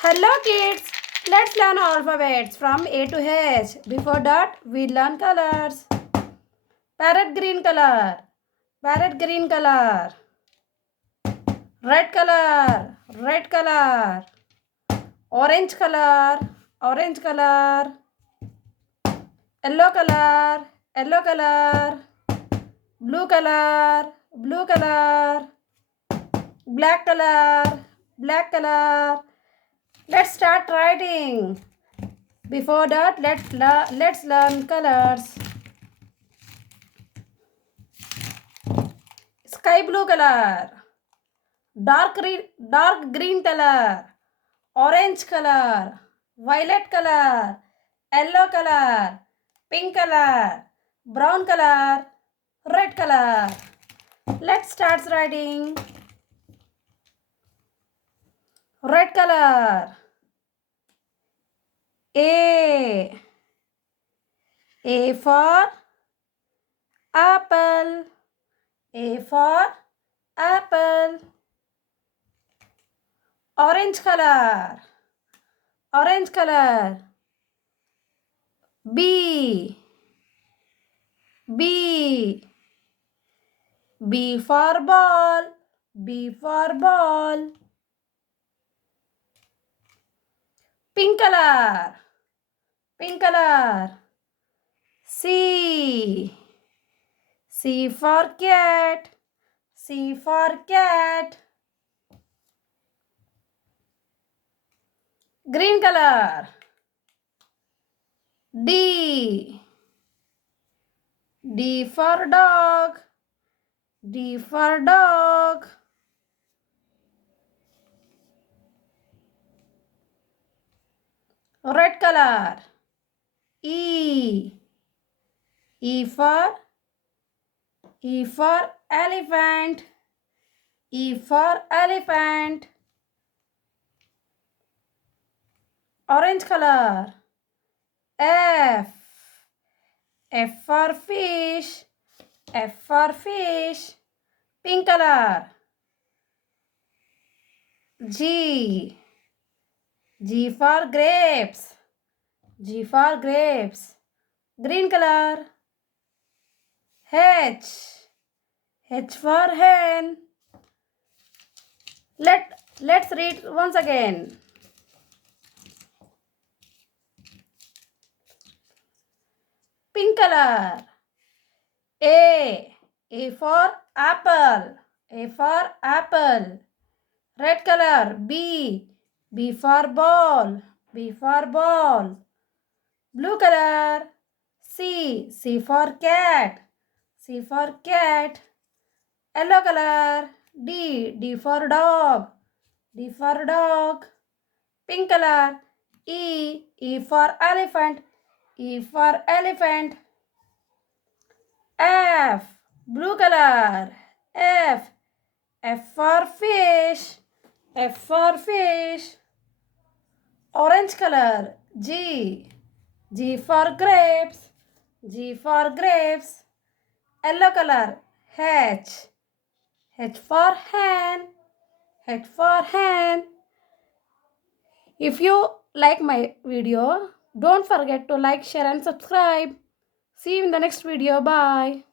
Hello kids, let's learn alphabets from A to H. Before that, we learn colors. Parrot green color, parrot green color. Red color, red color. Orange color, orange color. Yellow color, yellow color. Blue color, blue color. Black color, black color. Let's start writing. Before that, let's learn colors. Sky blue color, dark green color, orange color, violet color, yellow color, pink color, brown color, red color. Let's start writing. Red color. A for apple. A for apple. Orange color. Orange color. B for ball. B for ball. Pink color. Pink color. C for cat. C for cat. Green color. D for dog. D for dog. Red color. E for elephant. E for elephant. Orange color. F for fish. F for fish. Pink color. G for grapes. G for grapes. Green color. H for hen. Let's read once again. Pink color. A for apple. A for apple. Red color. B for ball. B for ball. Blue color. C for cat. C for cat. Yellow color. D for dog. D for dog. Pink color. E for elephant. E for elephant. F blue color. F for fish. F for fish. Orange color. G for grapes. G for grapes. Yellow color. H for hen. H for hen. If you like my video, don't forget to like, share and subscribe. See you in the next video. Bye.